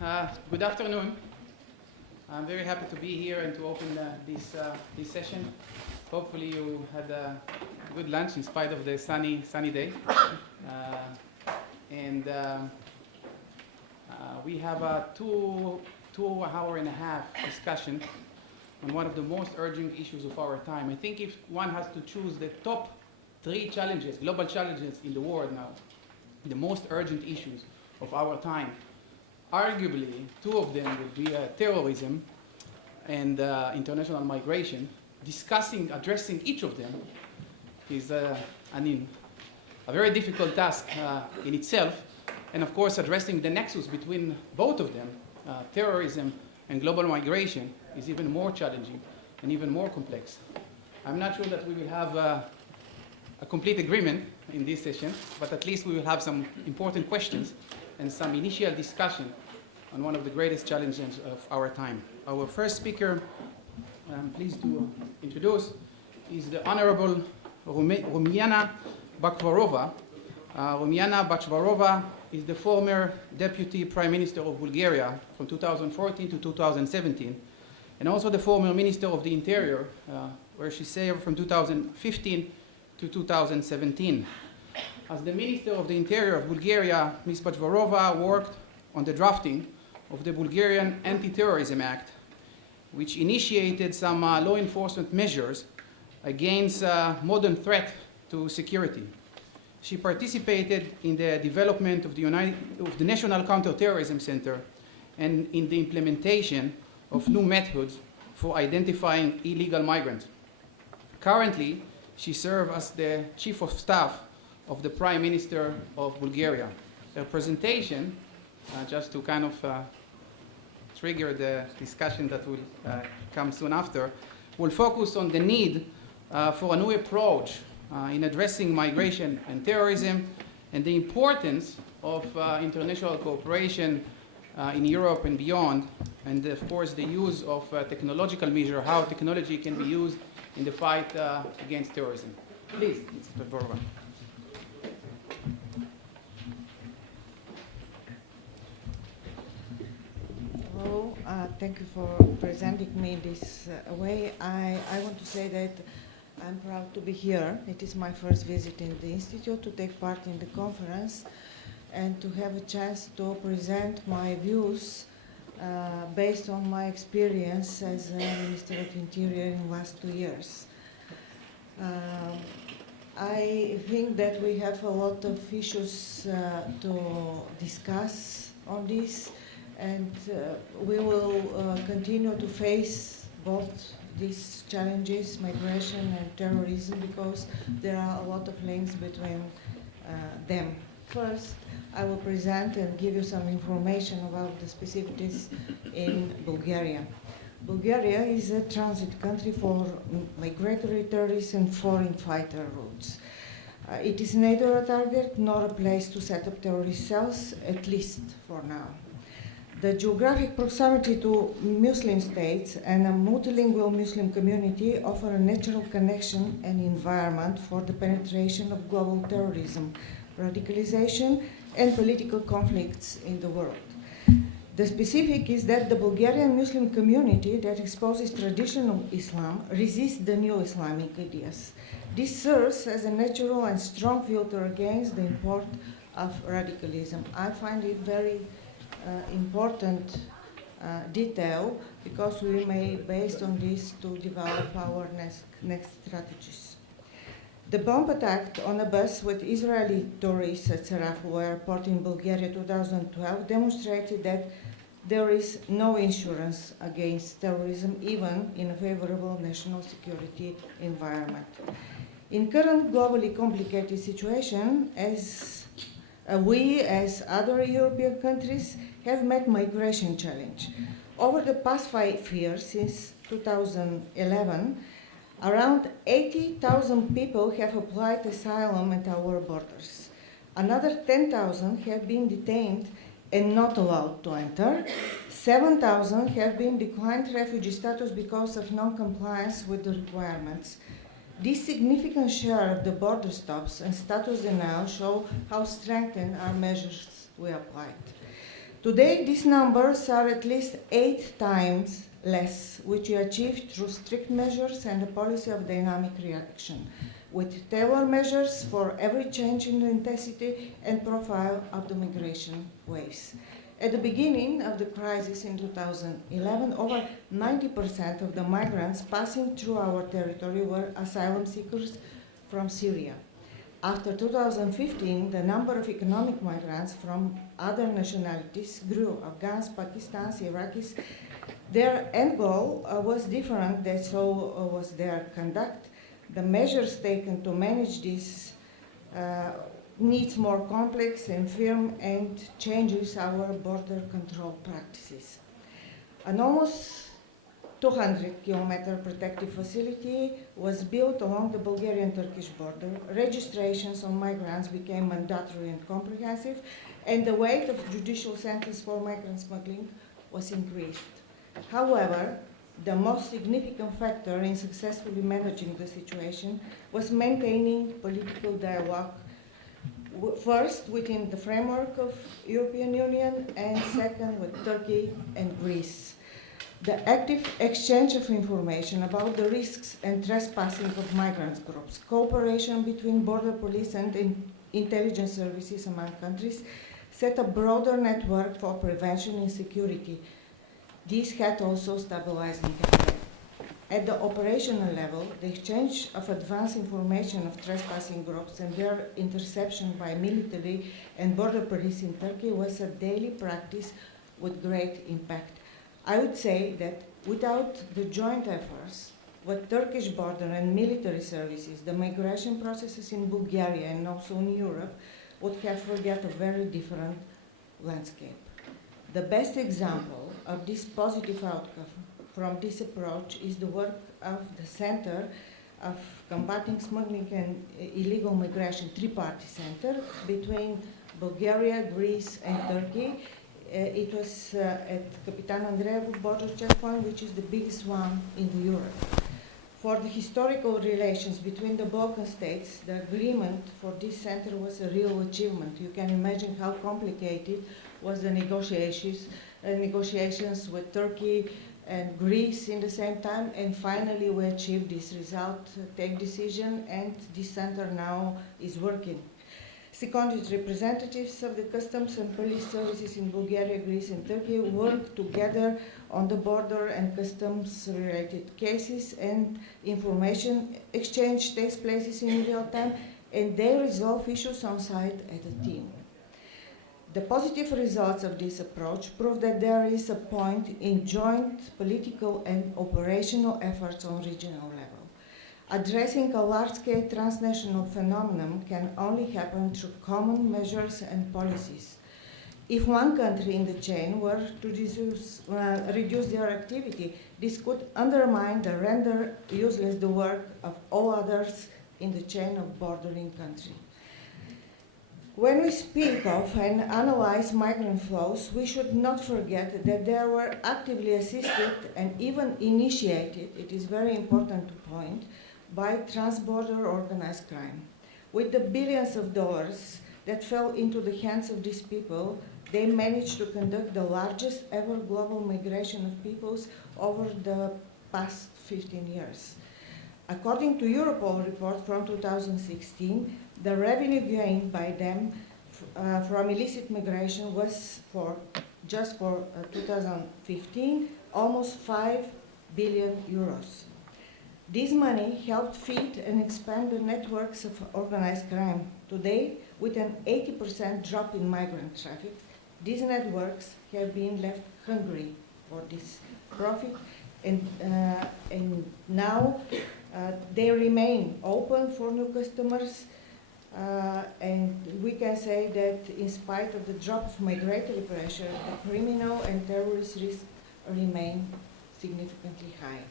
Good afternoon. I'm very happy to be here and to open this session. Hopefully you had a good lunch in spite of the sunny day. We have a two hour and a half discussion on one of the most urgent issues of our time. I think if one has to choose the top 3 challenges, global challenges in the world now, the most urgent issues of our time, arguably 2 of them would be terrorism and international migration. Addressing each of them is a very difficult task in itself. And of course, addressing the nexus between both of them, terrorism and global migration, is even more challenging and even more complex. I'm not sure that we will have a complete agreement in this session, but at least we will have some important questions and some initial discussion on one of the greatest challenges of our time. Our first speaker, I'm pleased to introduce, is the Honorable Rumiana Bachvarona. Rumiana Bachvarona is the former Deputy Prime Minister of Bulgaria from 2014 to 2017, and also the former Minister of the Interior, where she served from 2015 to 2017. As the Minister of the Interior of Bulgaria, Ms. Bachvarona worked on the drafting of the Bulgarian Anti-Terrorism Act, which initiated some law enforcement measures against modern threat to security. She participated in the development of the National Counter-Terrorism Center and in the implementation of new methods for identifying illegal migrants. Currently, she serves as the Chief of Staff of the Prime Minister of Bulgaria. Her presentation, just to kind of trigger the discussion that will come soon after, will focus on the need for a new approach in addressing migration and terrorism, and the importance of international cooperation in Europe and beyond, and of course the use of technological measures, how technology can be used in the fight against terrorism. Please, Mr. Bachvarona. Hello, thank you for presenting me this way. I want to say that I'm proud to be here. It is my first visit in the Institute to take part in the conference and to have a chance to present my views based on my experience as a Minister of Interior in the last 2 years. I think that we have a lot of issues to discuss on this, and we will continue to face both these challenges, migration and terrorism, because there are a lot of links between them. First, I will present and give you some information about the specificities in Bulgaria. Bulgaria is a transit country for migratory terrorists and foreign fighter routes. It is neither a target nor a place to set up terrorist cells, at least for now. The geographic proximity to Muslim states and a multilingual Muslim community offer a natural connection and environment for the penetration of global terrorism, radicalization, and political conflicts in the world. The specific is that the Bulgarian Muslim community that exposes traditional Islam resists the new Islamic ideas. This serves as a natural and strong filter against the import of radicalism. I find it very important detail, because we may, based on this, to develop our next strategies. The bomb attack on a bus with Israeli tourists at Seyrek airport in Bulgaria 2012 demonstrated that there is no insurance against terrorism, even in a favorable national security environment. In current globally complicated situation, we, as other European countries, have met migration challenge. Over the past 5 years, since 2011, around 80,000 people have applied asylum at our borders. Another 10,000 have been detained and not allowed to enter. 7,000 have been declined refugee status because of non-compliance with the requirements. This significant share of the border stops and status denial show how strengthened our measures we applied. Today, these numbers are at least 8 times less, which we achieved through strict measures and a policy of dynamic reaction, with tailored measures for every change in the intensity and profile of the migration waves. At the beginning of the crisis in 2011, over 90% of the migrants passing through our territory were asylum seekers from Syria. After 2015, the number of economic migrants from other nationalities grew: Afghans, Pakistanis, Iraqis. Their end goal was different, that so was their conduct. The measures taken to manage this needs more complex and firm and changes our border control practices. An almost 200-kilometer protective facility was built along the Bulgarian-Turkish border. Registrations on migrants became mandatory and comprehensive, and the weight of judicial sentence for migrant smuggling was increased. However, the most significant factor in successfully managing the situation was maintaining political dialogue, first within the framework of European Union and second with Turkey and Greece. The active exchange of information about the risks and trespassing of migrant groups, cooperation between border police and intelligence services among countries, set a broader network for prevention and security. This had also stabilized the campaign. At the operational level, the exchange of advanced information of trespassing groups and their interception by military and border police in Turkey was a daily practice with great impact. I would say that without the joint efforts with Turkish border and military services, the migration processes in Bulgaria and also in Europe would have forget a very different landscape. The best example of this positive outcome from this approach is the work of the Center of Combating Smuggling and Illegal Migration, Three-Party Center, between Bulgaria, Greece, and Turkey. It was at Capitan Andreevo border checkpoint, which is the biggest one in Europe. For the historical relations between the Balkan states, the agreement for this center was a real achievement. You can imagine how complicated was the negotiations with Turkey and Greece in the same time, and finally we achieved this result, take decision, and this center now is working. Seconded representatives of the customs and police services in Bulgaria, Greece, and Turkey work together on the border and customs-related cases, and information exchange takes place in real time, and they resolve issues on site as a team. The positive results of this approach prove that there is a point in joint political and operational efforts on regional level. Addressing a large-scale transnational phenomenon can only happen through common measures and policies. If one country in the chain were to reduce their activity, this could undermine and render useless the work of all others in the chain of bordering countries. When we speak of and analyze migrant flows, we should not forget that they were actively assisted and even initiated, it is very important to point, by transborder organized crime. With the billions of dollars that fell into the hands of these people, they managed to conduct the largest ever global migration of peoples over the past 15 years. According to Europol report from 2016, the revenue gained by them from illicit migration was just for 2015 almost 5 billion euros. This money helped feed and expand the networks of organized crime. Today, with an 80% drop in migrant traffic, these networks have been left hungry for this profit, and now they remain open for new customers, and we can say that in spite of the drop of migratory pressure, the criminal and terrorist risks remain significantly high.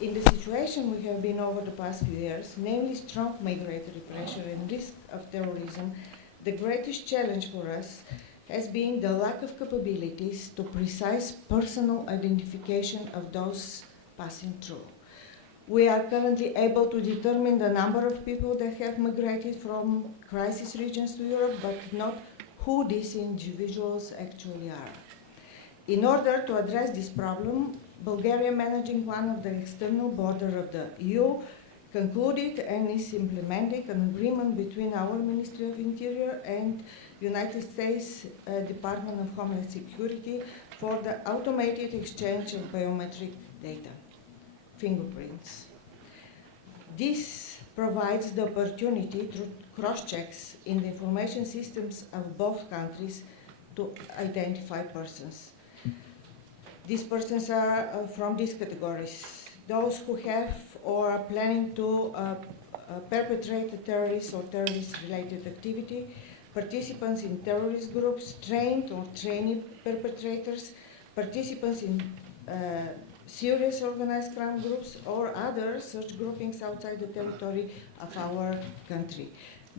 In the situation we have been over the past few years, namely strong migratory pressure and risk of terrorism, the greatest challenge for us has been the lack of capabilities to precise personal identification of those passing through. We are currently able to determine the number of people that have migrated from crisis regions to Europe, but not who these individuals actually are. In order to address this problem, Bulgaria, managing one of the external borders of the EU, concluded and is implementing an agreement between our Ministry of Interior and United States Department of Homeland Security for the automated exchange of biometric data, fingerprints. This provides the opportunity through cross-checks in the information systems of both countries to identify persons. These persons are from these categories: those who have or are planning to perpetrate a terrorist or terrorist-related activity, participants in terrorist groups, trained or trainee perpetrators, participants in serious organized crime groups, or other such groupings outside the territory of our country.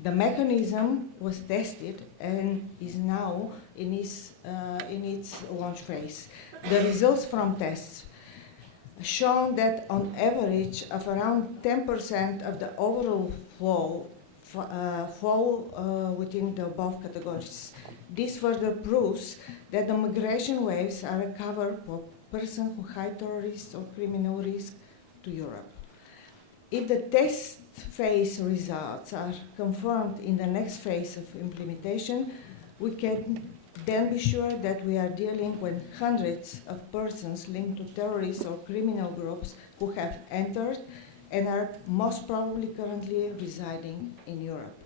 The mechanism was tested and is now in its launch phase. The results from tests shown that on average of around 10% of the overall flow fall within the above categories. This further proves that the migration waves are a cover for persons who hide terrorist or criminal risk to Europe. If the test phase results are confirmed in the next phase of implementation, we can then be sure that we are dealing with hundreds of persons linked to terrorist or criminal groups who have entered and are most probably currently residing in Europe.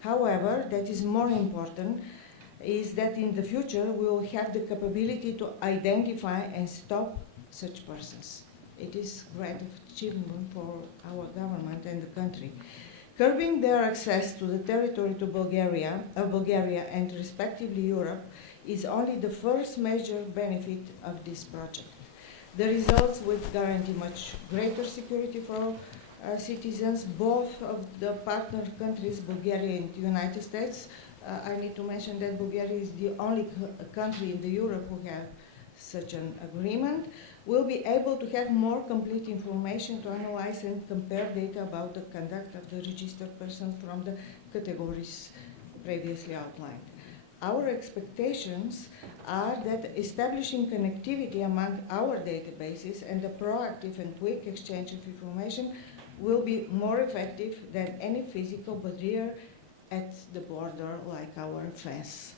However, that is more important is that in the future we will have the capability to identify and stop such persons. It is a great achievement for our government and the country. Curbing their access to the territory of Bulgaria and respectively Europe is only the first major benefit of this project. The results will guarantee much greater security for citizens, both of the partner countries, Bulgaria and the United States. I need to mention that Bulgaria is the only country in Europe who have such an agreement. We'll be able to have more complete information to analyze and compare data about the conduct of the registered persons from the categories previously outlined. Our expectations are that establishing connectivity among our databases and the proactive and quick exchange of information will be more effective than any physical barrier at the border like our fence.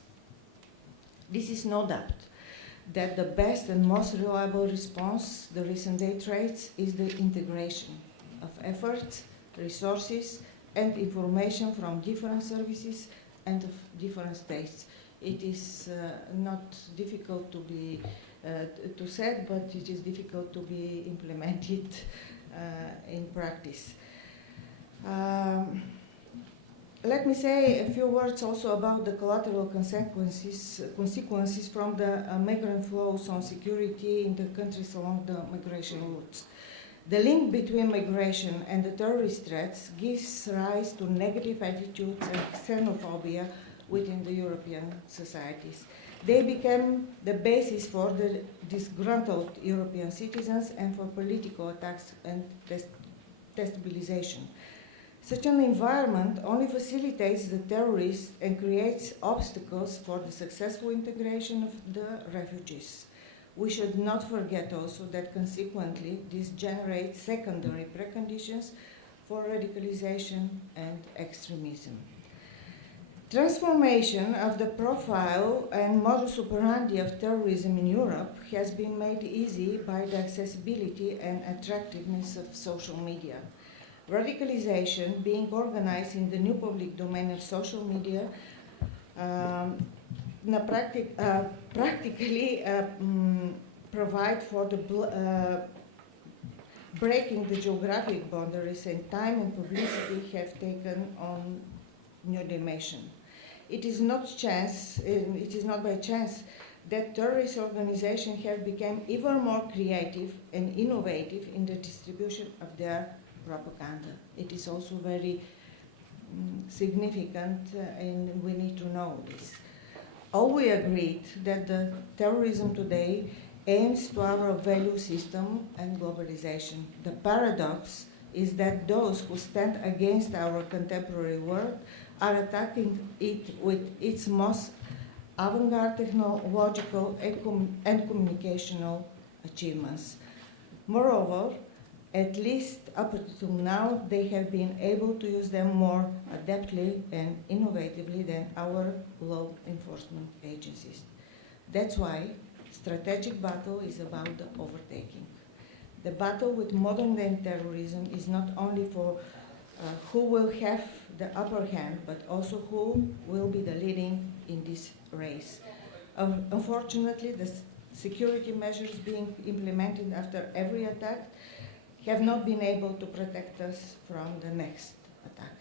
This is no doubt that the best and most reliable response the recent day traits is the integration of efforts, resources, and information from different services and of different states. It is not difficult to be to say, but it is difficult to be implemented in practice. Let me say a few words also about the collateral consequences from the migrant flows on security in the countries along the migration routes. The link between migration and the terrorist threats gives rise to negative attitudes and xenophobia within the European societies. They became the basis for the disgruntled European citizens and for political attacks and destabilization. Such an environment only facilitates the terrorists and creates obstacles for the successful integration of the refugees. We should not forget also that consequently this generates secondary preconditions for radicalization and extremism. Transformation of the profile and modus operandi of terrorism in Europe has been made easy by the accessibility and attractiveness of social media. Radicalization being organized in the new public domain of social media practically provide for the breaking the geographic boundaries, and time and publicity have taken on new dimension. It is not by chance that terrorist organizations have become even more creative and innovative in the distribution of their propaganda. It is also very significant, and we need to know this. All we agreed that the terrorism today aims to our value system and globalization. The paradox is that those who stand against our contemporary world are attacking it with its most avant-garde technological and communicational achievements. Moreover, at least up to now, they have been able to use them more adeptly and innovatively than our law enforcement agencies. That's why strategic battle is about the overtaking. The battle with modern-day terrorism is not only for who will have the upper hand, but also who will be the leading in this race. Unfortunately, the security measures being implemented after every attack have not been able to protect us from the next attack.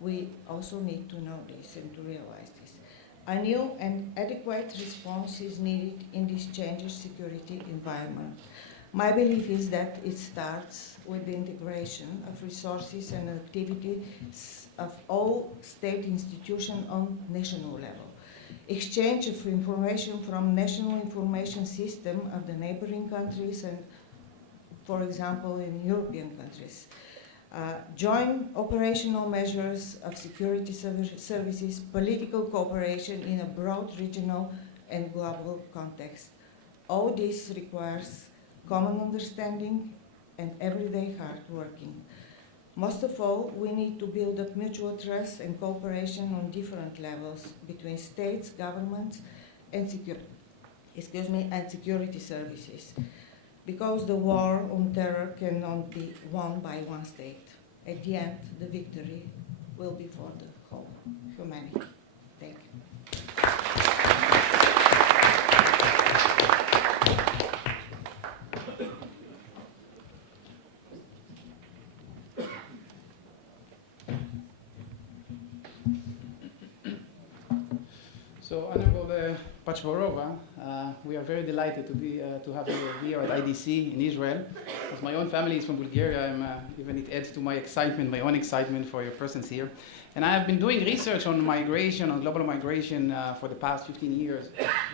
We also need to know this and to realize this. A new and adequate response is needed in this changing security environment. My belief is that it starts with the integration of resources and activities of all state institutions on national level. Exchange of information from national information system of the neighboring countries and, for example, in European countries. Joint operational measures of security services, political cooperation in a broad regional and global context. All this requires common understanding and everyday hard working. Most of all, we need to build up mutual trust and cooperation on different levels between states, governments, and security services. Because the war on terror cannot be won by one state. At the end, the victory will be for the whole humanity. Thank you. So, Honorable Bachvarona, we are very delighted to have you here at IDC in Israel. As my own family is from Bulgaria, even it adds to my excitement, my own excitement for your presence here. And I have been doing research on migration, on global migration for the past 15 years.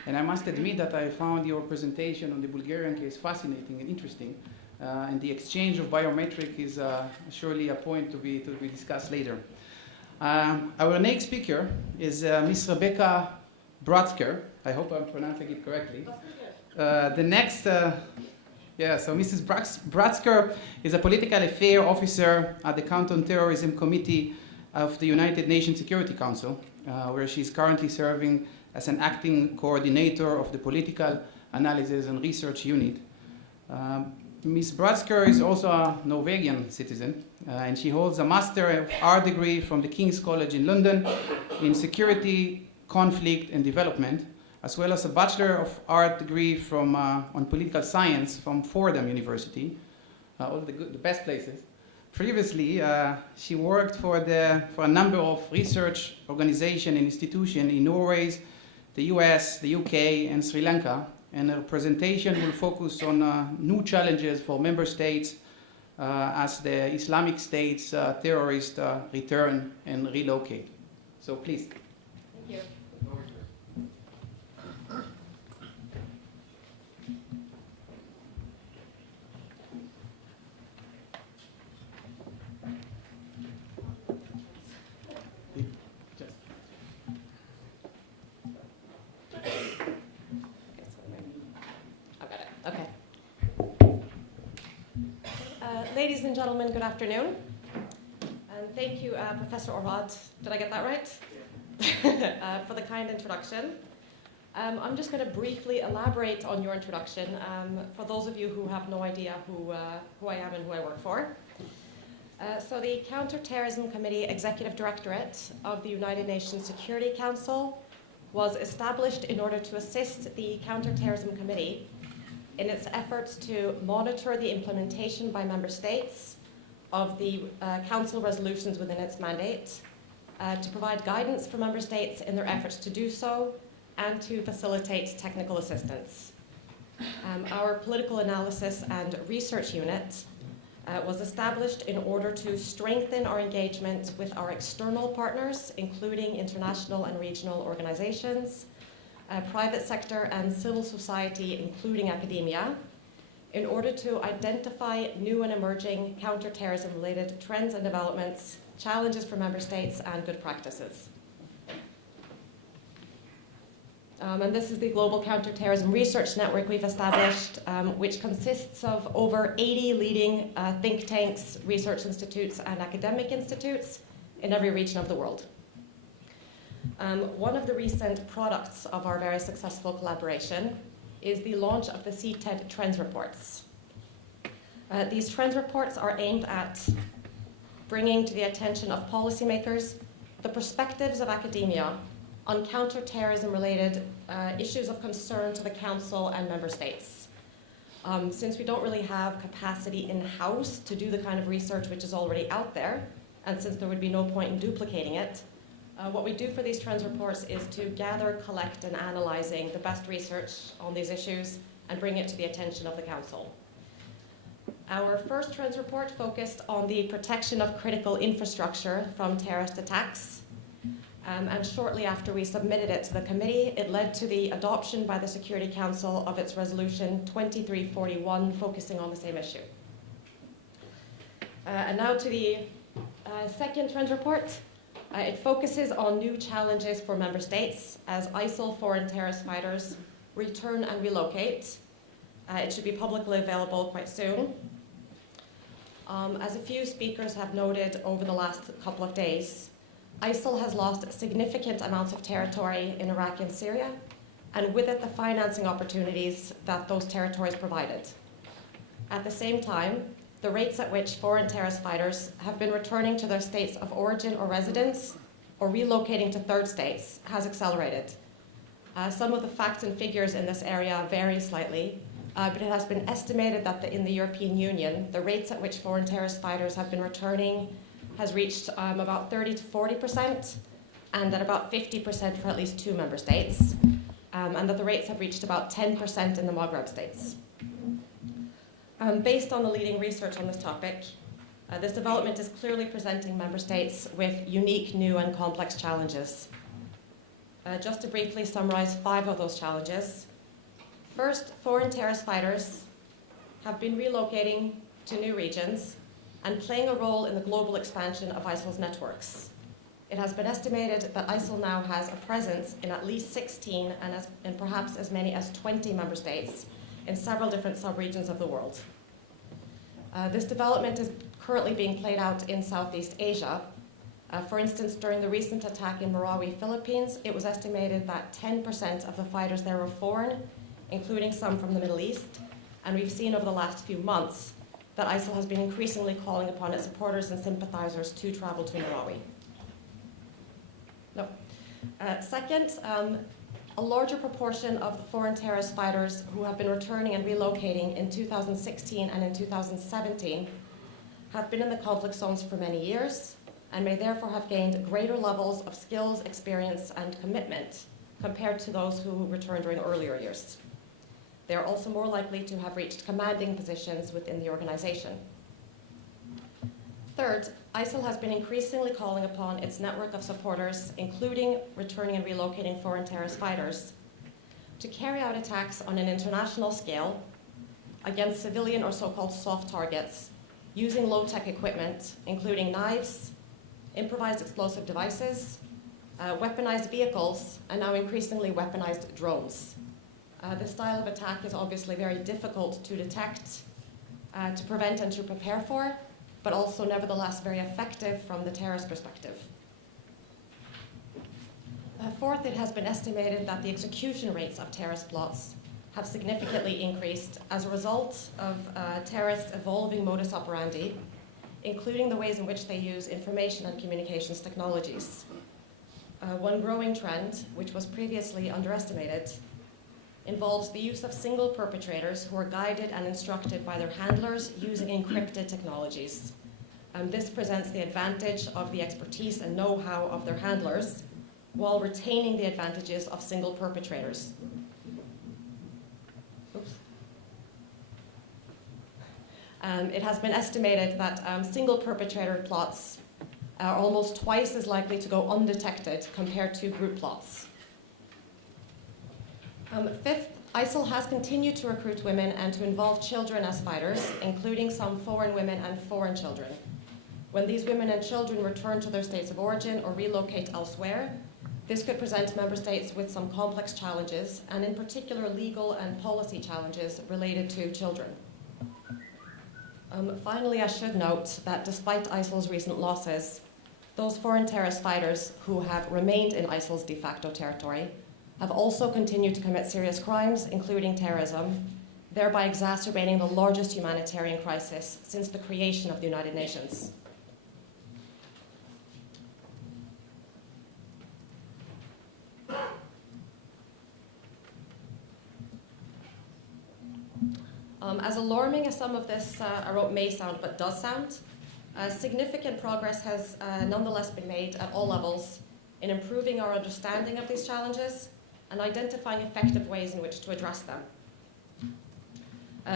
And I must admit that I found your presentation on the Bulgarian case fascinating and interesting. And the exchange of biometric is surely a point to be discussed later. Our next speaker is Ms. Rebecca Brattskar. I hope I'm pronouncing it correctly. The next, so Mrs. Brattskar is a political affairs officer at the Counter-Terrorism Committee of the United Nations Security Council, where she's currently serving as an acting coordinator of the Political Analysis and Research Unit. Ms. Brattskar is also a Norwegian citizen, and she holds a Master of Art degree from the King's College in London in Security, Conflict and Development, as well as a Bachelor of Art degree from, on Political Science from Fordham University, all the best places. Previously, she worked for a number of research organizations and institutions in Norway, the US, the UK, and Sri Lanka, and her presentation will focus on new challenges for member states as the Islamic State's terrorists return and relocate. So please. Thank you. Okay. Ladies and gentlemen, good afternoon. And thank you, Professor Orgad, did I get that right? For the kind introduction. I'm just going to briefly elaborate on your introduction for those of you who have no idea who I am and who I work for. So the Counter-Terrorism Committee Executive Directorate of the United Nations Security Council was established in order to assist the Counter-Terrorism Committee in its efforts to monitor the implementation by member states of the Council resolutions within its mandate, to provide guidance for member states in their efforts to do so, and to facilitate technical assistance. Our Political Analysis and Research Unit was established in order to strengthen our engagement with our external partners, including international and regional organizations, private sector and civil society, including academia, in order to identify new and emerging counter-terrorism-related trends and developments, challenges for member states, and good practices. And this is the Global Counter-Terrorism Research Network we've established, which consists of over 80 leading think tanks, research institutes, and academic institutes in every region of the world. One of the recent products of our very successful collaboration is the launch of the CTED Trends Reports. These Trends Reports are aimed at bringing to the attention of policymakers the perspectives of academia on counter-terrorism-related issues of concern to the Council and Member States. Since we don't really have capacity in-house to do the kind of research which is already out there, and since there would be no point in duplicating it, what we do for these Trends Reports is to gather, collect, and analyzing the best research on these issues and bring it to the attention of the Council. Our first Trends Report focused on the protection of critical infrastructure from terrorist attacks. And shortly after we submitted it to the committee, it led to the adoption by the Security Council of its resolution 2341, focusing on the same issue. And now to the second Trends Report. It focuses on new challenges for member states as ISIL foreign terrorist fighters return and relocate. It should be publicly available quite soon. As a few speakers have noted over the last couple of days, ISIL has lost significant amounts of territory in Iraq and Syria, and with it the financing opportunities that those territories provided. At the same time, the rates at which foreign terrorist fighters have been returning to their states of origin or residence or relocating to third states has accelerated. Some of the facts and figures in this area vary slightly, but it has been estimated that in the European Union, the rates at which foreign terrorist fighters have been returning has reached about 30 to 40%, and at about 50% for at least 2 member states, and that the rates have reached about 10% in the Maghreb states. Based on the leading research on this topic, this development is clearly presenting member states with unique, new, and complex challenges. Just to briefly summarize 5 of those challenges. First, foreign terrorist fighters have been relocating to new regions and playing a role in the global expansion of ISIL's networks. It has been estimated that ISIL now has a presence in at least 16 and perhaps as many as 20 member states in several different sub-regions of the world. This development is currently being played out in Southeast Asia. For instance, during the recent attack in Moro, Philippines, it was estimated that 10% of the fighters there were foreign, including some from the Middle East, and we've seen over the last few months that ISIL has been increasingly calling upon its supporters and sympathizers to travel to Moro. Second, a larger proportion of the foreign terrorist fighters who have been returning and relocating in 2016 and in 2017 have been in the conflict zones for many years and may therefore have gained greater levels of skills, experience, and commitment compared to those who returned during earlier years. They are also more likely to have reached commanding positions within the organization. Third, ISIL has been increasingly calling upon its network of supporters, including returning and relocating foreign terrorist fighters, to carry out attacks on an international scale against civilian or so-called soft targets using low-tech equipment, including knives, improvised explosive devices, weaponized vehicles, and now increasingly weaponized drones. This style of attack is obviously very difficult to detect, to prevent and to prepare for, but also nevertheless very effective from the terrorist perspective. Fourth, it has been estimated that the execution rates of terrorist plots have significantly increased as a result of terrorists' evolving modus operandi, including the ways in which they use information and communications technologies. One growing trend, which was previously underestimated, involves the use of single perpetrators who are guided and instructed by their handlers using encrypted technologies. This presents the advantage of the expertise and know-how of their handlers while retaining the advantages of single perpetrators. It has been estimated that single perpetrator plots are almost twice as likely to go undetected compared to group plots. Fifth, ISIL has continued to recruit women and to involve children as fighters, including some foreign women and foreign children. When these women and children return to their states of origin or relocate elsewhere, This could present member states with some complex challenges, and in particular legal and policy challenges related to children. Finally, I should note that despite ISIL's recent losses, those foreign terrorist fighters who have remained in ISIL's de facto territory have also continued to commit serious crimes, including terrorism, thereby exacerbating the largest humanitarian crisis since the creation of the United Nations. As alarming as some of this I wrote may sound, but does sound, significant progress has nonetheless been made at all levels in improving our understanding of these challenges and identifying effective ways in which to address them.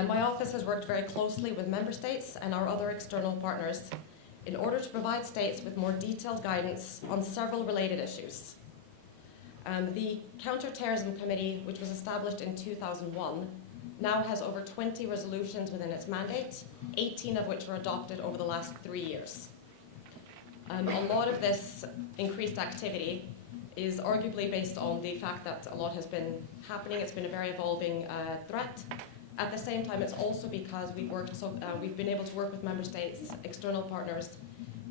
My office has worked very closely with member states and our other external partners in order to provide states with more detailed guidance on several related issues. The Counter-Terrorism Committee, which was established in 2001, now has over 20 resolutions within its mandate, 18 of which were adopted over the last 3 years. A lot of this increased activity is arguably based on the fact that a lot has been happening. It's been a very evolving threat. At the same time, it's also because we've been able to work with member states, external partners,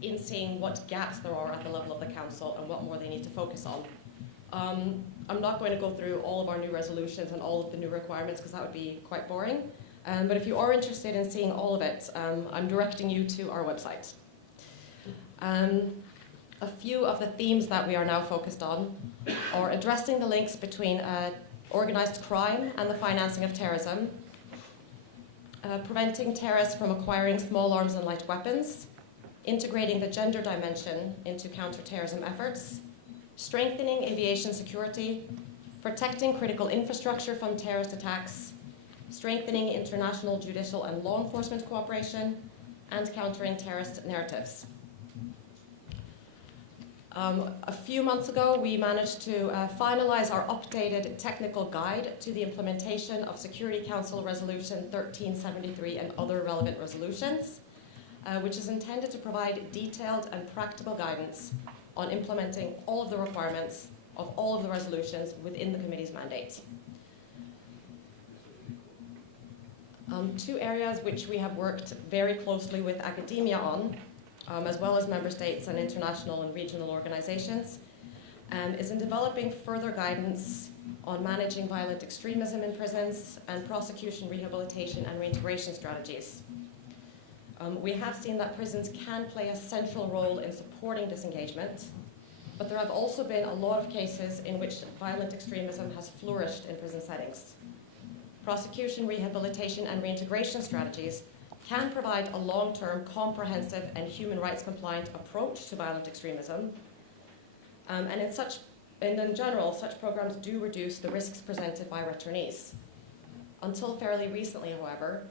in seeing what gaps there are at the level of the Council and what more they need to focus on. I'm not going to go through all of our new resolutions and all of the new requirements because that would be quite boring. But if you are interested in seeing all of it, I'm directing you to our website. A few of the themes that we are now focused on are addressing the links between organized crime and the financing of terrorism, preventing terrorists from acquiring small arms and light weapons, integrating the gender dimension into counter-terrorism efforts, strengthening aviation security, protecting critical infrastructure from terrorist attacks, strengthening international judicial and law enforcement cooperation, and countering terrorist narratives. A few months ago, we managed to finalize our updated technical guide to the implementation of Security Council Resolution 1373 and other relevant resolutions, which is intended to provide detailed and practical guidance on implementing all of the requirements of all of the resolutions within the committee's mandate. Two areas which we have worked very closely with academia on, as well as member states and international and regional organizations, is in developing further guidance on managing violent extremism in prisons and prosecution, rehabilitation, and reintegration strategies. We have seen that prisons can play a central role in supporting disengagement, but there have also been a lot of cases in which violent extremism has flourished in prison settings. Prosecution, rehabilitation, and reintegration strategies can provide a long-term, comprehensive, and human rights compliant approach to violent extremism. And in general, such programs do reduce the risks presented by returnees. Until fairly recently, however,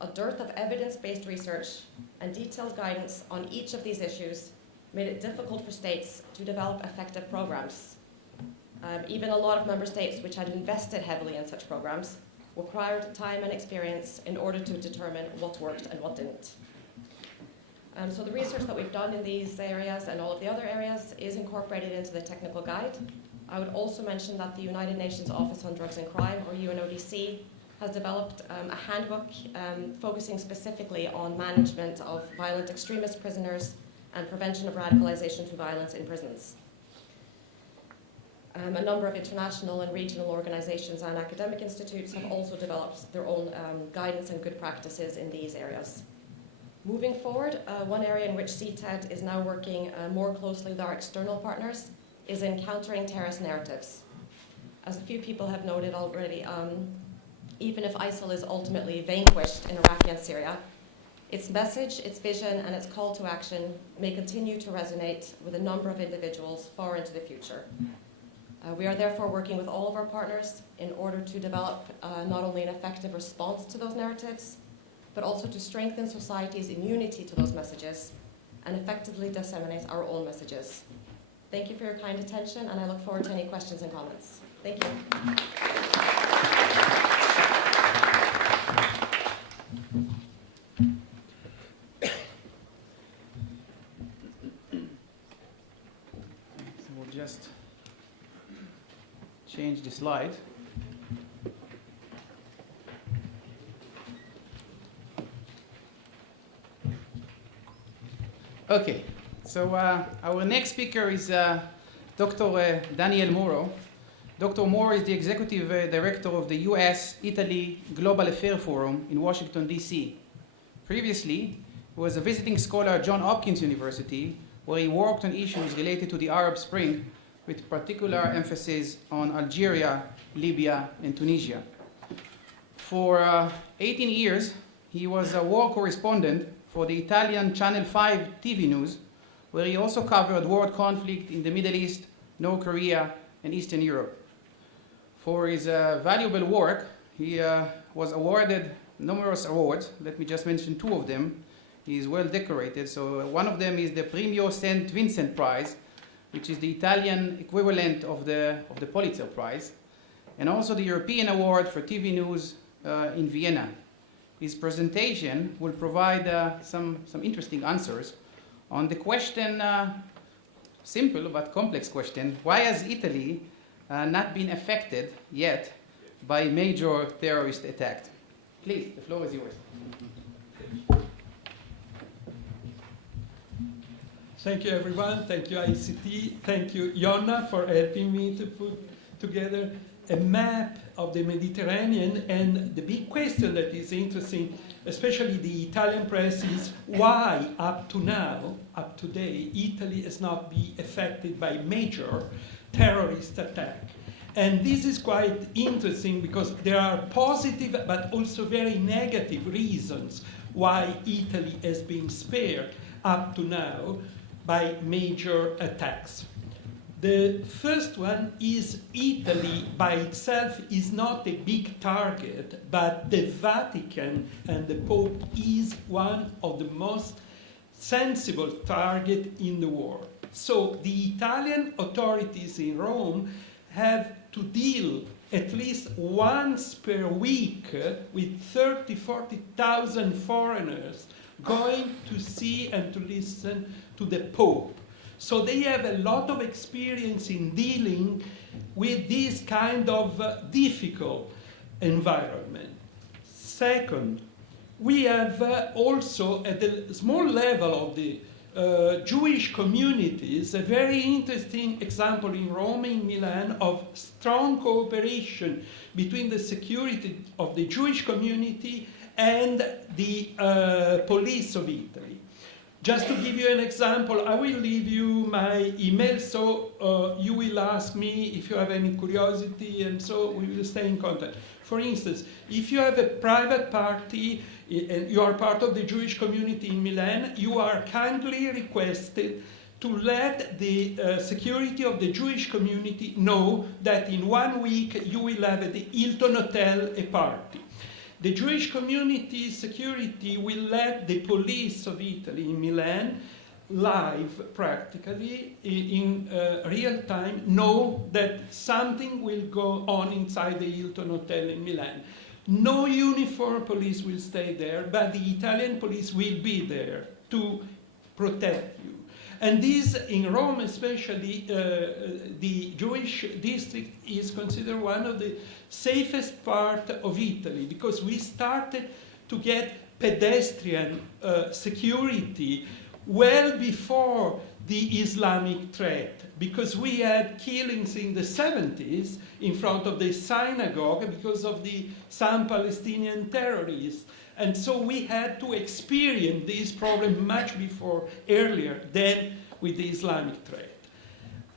a dearth of evidence-based research and detailed guidance on each of these issues made it difficult for states to develop effective programs. Even a lot of member states which had invested heavily in such programs required time and experience in order to determine what worked and what didn't. So the research that we've done in these areas and all of the other areas is incorporated into the technical guide. I would also mention that the United Nations Office on Drugs and Crime, or UNODC, has developed a handbook focusing specifically on management of violent extremist prisoners and prevention of radicalization through violence in prisons. A number of international and regional organizations and academic institutes have also developed their own guidance and good practices in these areas. Moving forward, one area in which CTED is now working more closely with our external partners is in countering terrorist narratives. As a few people have noted already, even if ISIL is ultimately vanquished in Iraq and Syria, its message, its vision, and its call to action may continue to resonate with a number of individuals far into the future. We are therefore working with all of our partners in order to develop not only an effective response to those narratives, but also to strengthen society's immunity to those messages and effectively disseminate our own messages. Thank you for your kind attention, and I look forward to any questions and comments. Thank you. So we'll just change the slide. Okay, so our next speaker is Dr. Daniel Moro. Dr. Moro is the Executive Director of the US-Italy Global Affairs Forum in Washington, D.C. Previously, he was a visiting scholar at Johns Hopkins University, where he worked on issues related to the Arab Spring, with particular emphasis on Algeria, Libya, and Tunisia. For 18 years, he was a war correspondent for the Italian Channel 5 TV news, where he also covered world conflict in the Middle East, North Korea, and Eastern Europe. For his valuable work, he was awarded numerous awards. Let me just mention two of them. He is well decorated. So one of them is the Premio St. Vincent Prize, which is the Italian equivalent of the Pulitzer Prize, and also the European Award for TV News in Vienna. His presentation will provide some interesting answers on the question, simple but complex question, why has Italy not been affected yet by major terrorist attack? Please, the floor is yours. Thank you, everyone. Thank you, ICT. Thank you, Jonna, for helping me to put together a map of the Mediterranean. And the big question that is interesting, especially the Italian press, is why up to now, up to today, Italy has not been affected by major terrorist attack. And this is quite interesting because there are positive but also very negative reasons why Italy has been spared up to now by major attacks. The first one is Italy by itself is not a big target, but the Vatican and the Pope is one of the most sensible target in the world. So the Italian authorities in Rome have to deal at least once per week with 40,000 foreigners going to see and to listen to the Pope. So they have a lot of experience in dealing with this kind of difficult environment. Second, we have also at the small level of the Jewish communities a very interesting example in Rome and Milan of strong cooperation between the security of the Jewish community and the police of Italy. Just to give you an example, I will leave you my email, so you will ask me if you have any curiosity, and so we will stay in contact. For instance, if you have a private party and you are part of the Jewish community in Milan, you are kindly requested to let the security of the Jewish community know that in 1 week you will have at the Hilton Hotel a party. The Jewish community security will let the police of Italy in Milan live practically in real time know that something will go on inside the Hilton Hotel in Milan. No uniform police will stay there, but the Italian police will be there to protect you. And this, in Rome especially, the Jewish district is considered one of the safest part of Italy, because we started to get pedestrian security well before the Islamic threat, because we had killings in the 70s in front of the synagogue because of some Palestinian terrorists. And so we had to experience this problem much earlier than with the Islamic threat.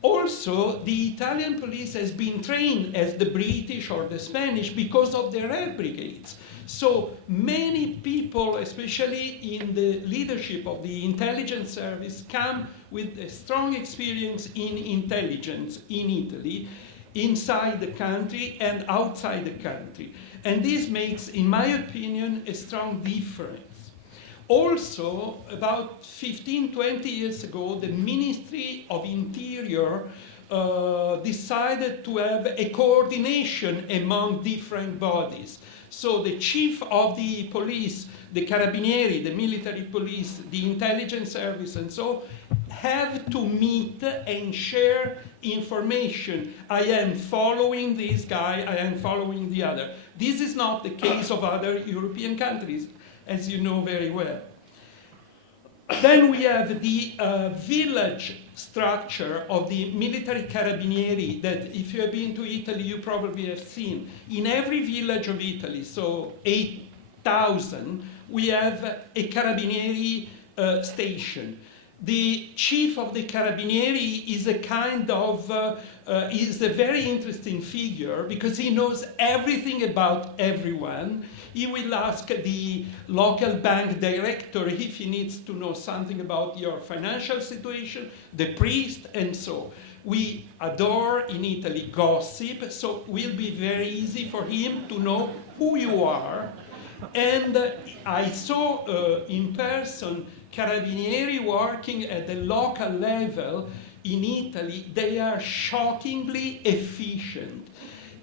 Also, the Italian police has been trained as the British or the Spanish because of their air brigades. So many people, especially in the leadership of the intelligence service, come with a strong experience in intelligence in Italy, inside the country and outside the country. And this makes, in my opinion, a strong difference. Also, about 15-20 years ago, the Ministry of Interior decided to have a coordination among different bodies. So the chief of the police, the Carabinieri, the military police, the intelligence service, and so have to meet and share information. I am following this guy, I am following the other. This is not the case of other European countries, as you know very well. Then we have the village structure of the military carabinieri that, if you have been to Italy, you probably have seen. In every village of Italy, so 8,000, we have a carabinieri station. The chief of the carabinieri is a kind of, is a very interesting figure because he knows everything about everyone. He will ask the local bank director if he needs to know something about your financial situation, the priest, and so. We adore in Italy gossip, so it will be very easy for him to know who you are. And I saw in person carabinieri working at the local level in Italy. They are shockingly efficient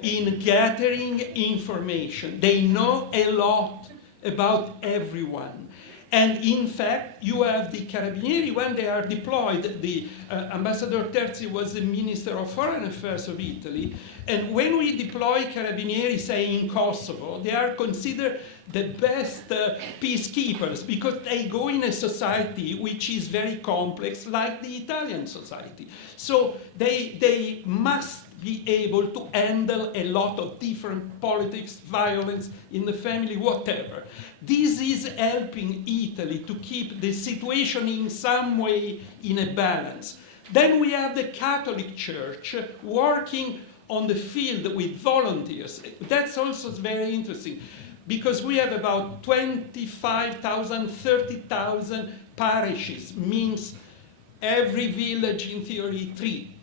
in gathering information. They know a lot about everyone. And in fact, you have the carabinieri when they are deployed. The Ambassador Terzi was the Minister of Foreign Affairs of Italy. And when we deploy carabinieri, say in Kosovo, they are considered the best peacekeepers because they go in a society which is very complex, like the Italian society. So they must be able to handle a lot of different politics, violence in the family, whatever. This is helping Italy to keep the situation in some way in a balance. Then we have the Catholic Church working on the field with volunteers. That's also very interesting because we have about 25,000, 30,000 parishes, means every village in theory 3.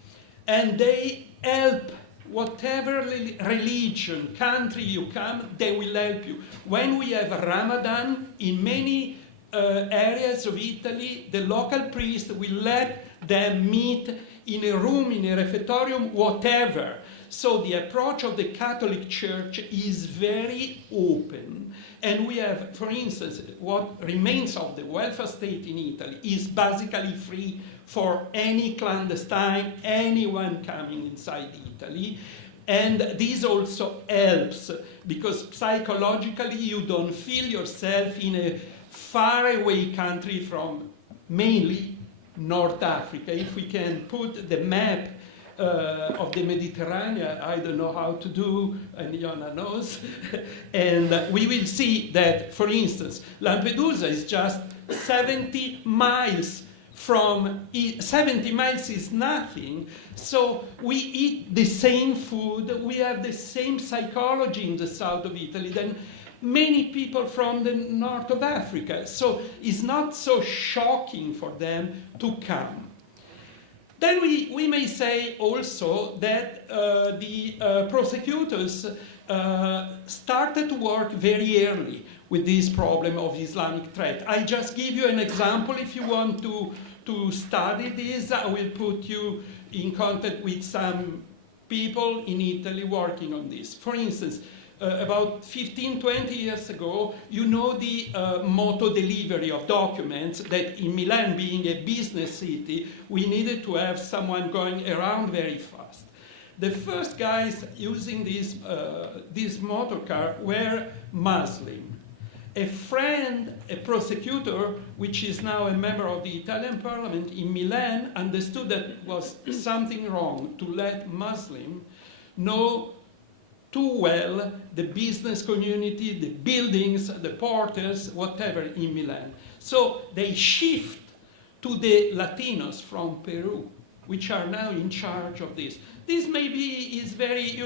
And they help whatever religion, country you come, they will help you. When we have Ramadan, in many areas of Italy, the local priest will let them meet in a room, in a refectorium, whatever. So the approach of the Catholic Church is very open. And we have, for instance, what remains of the welfare state in Italy is basically free for any clandestine, anyone coming inside Italy. And this also helps because psychologically you don't feel yourself in a faraway country from mainly North Africa. If we can put the map of the Mediterranean, I don't know how to do, and Iona knows, and we will see that, for instance, Lampedusa is just 70 miles from 70 miles is nothing, so we eat the same food, we have the same psychology in the south of Italy than many people from the north of Africa, so it's not so shocking for them to come. Then we may say also that the prosecutors started to work very early with this problem of Islamic threat. I just give you an example. If you want to study this, I will put you in contact with some people in Italy working on this. For instance, about 15, 20 years ago, you know the moto delivery of documents that in Milan, being a business city, we needed to have someone going around very fast. The first guys using this motor car were Muslim. A friend, a prosecutor, which is now a member of the Italian parliament in Milan, understood that it was something wrong to let Muslims know too well the business community, the buildings, the porters, whatever in Milan. So they shift to the Latinos from Peru, which are now in charge of this. This maybe is very,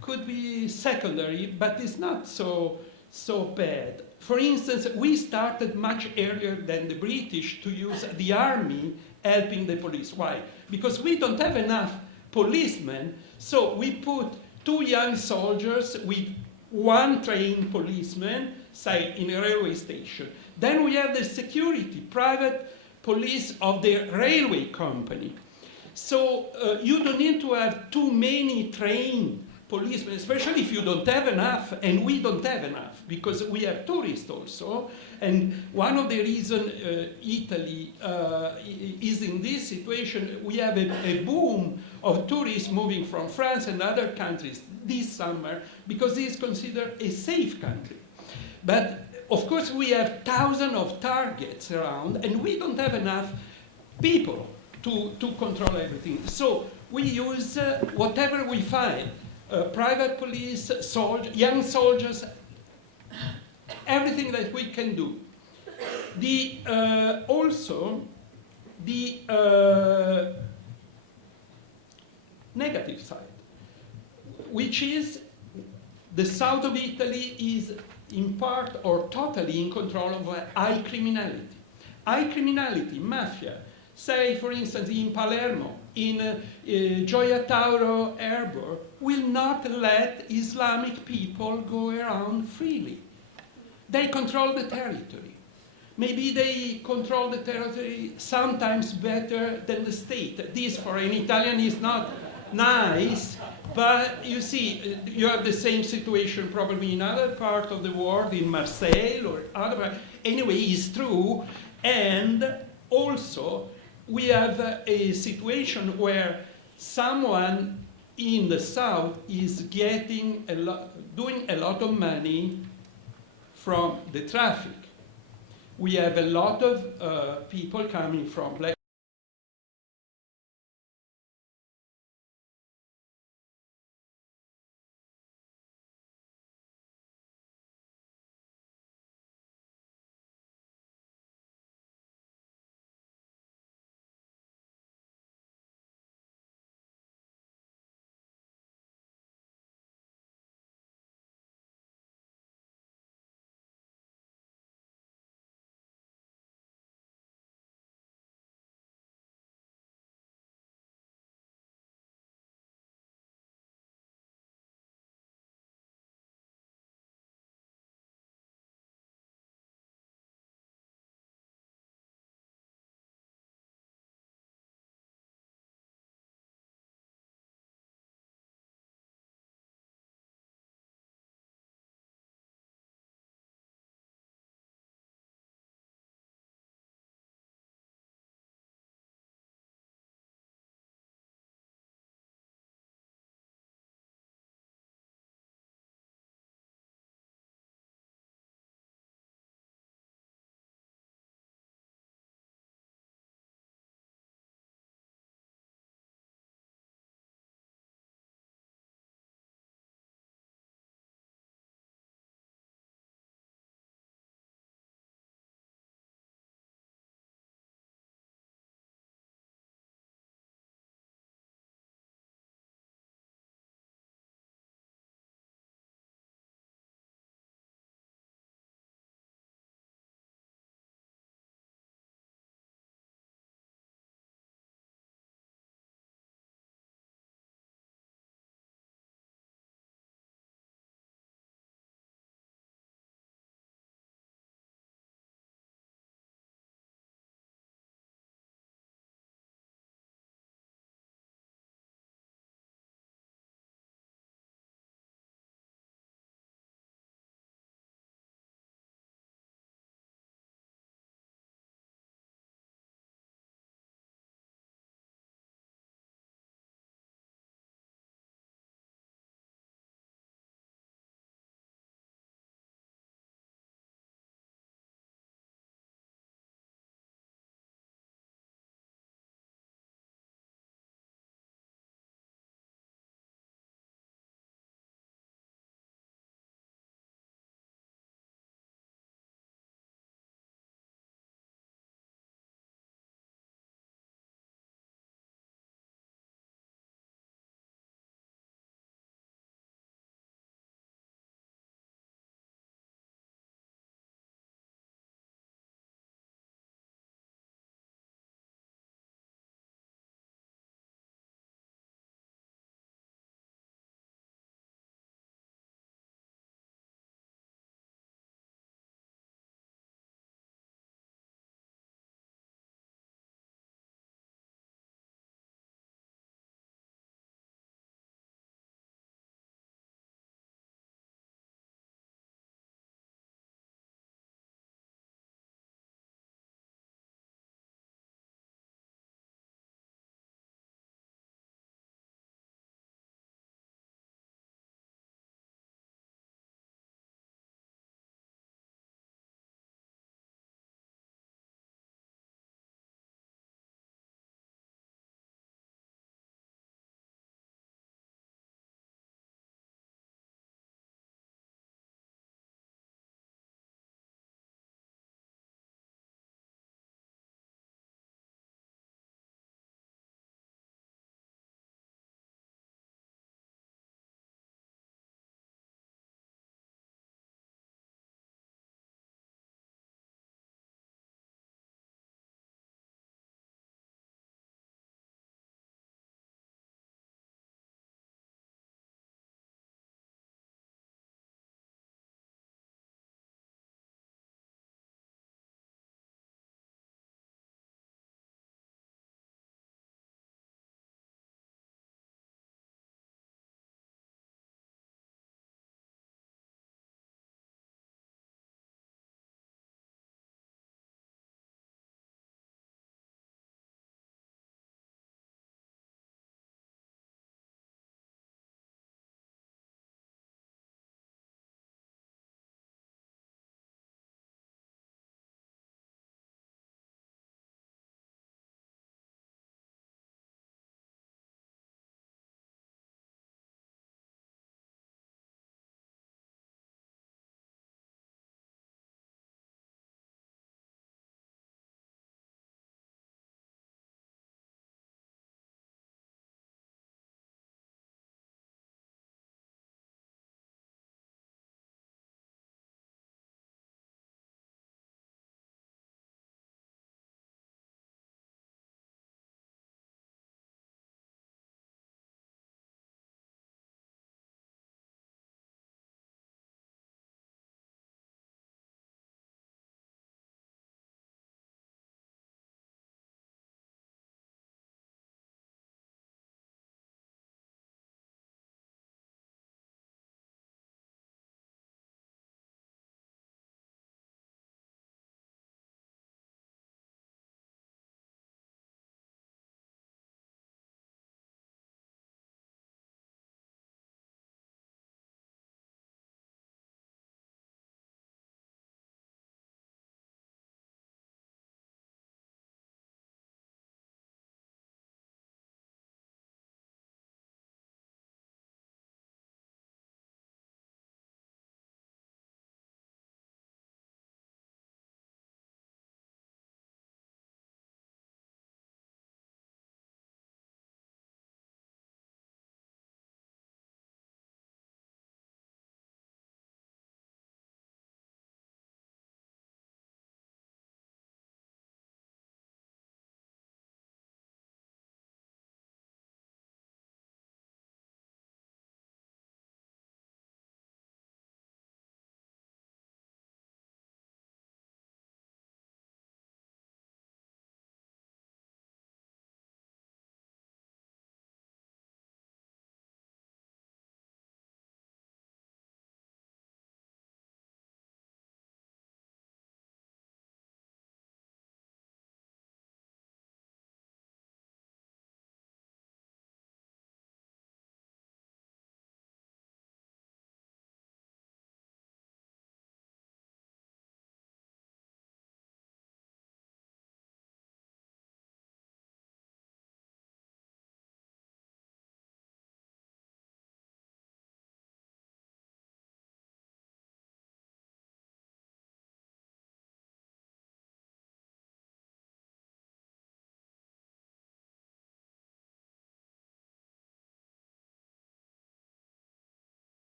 could be secondary, but it's not so bad. For instance, we started much earlier than the British to use the army helping the police. Why? Because we don't have enough policemen, so we put 2 young soldiers with 1 trained policeman, say, in a railway station. Then we have the security, private police of the railway company. So you don't need to have too many trained policemen, especially if you don't have enough, and we don't have enough, because we have tourists also. And one of the reasons Italy is in this situation, we have a boom of tourists moving from France and other countries this summer, because it is considered a safe country. But of course we have thousands of targets around, and we don't have enough people to control everything. So we use whatever we find. Private police, young soldiers, everything that we can do. Also, the negative side, which is the south of Italy is in part or totally in control of high criminality. High criminality, mafia, say for instance in Palermo, in Gioia Tauro Harbor, will not let Islamic people go around freely. They control the territory. Maybe they control the territory sometimes better than the state. This for an Italian is not nice, but you see, you have the same situation probably in other parts of the world, in Marseille or other. Anyway, it's true. And also, we have a situation where someone in the south is getting doing a lot of money from the traffic. We have a lot of people coming from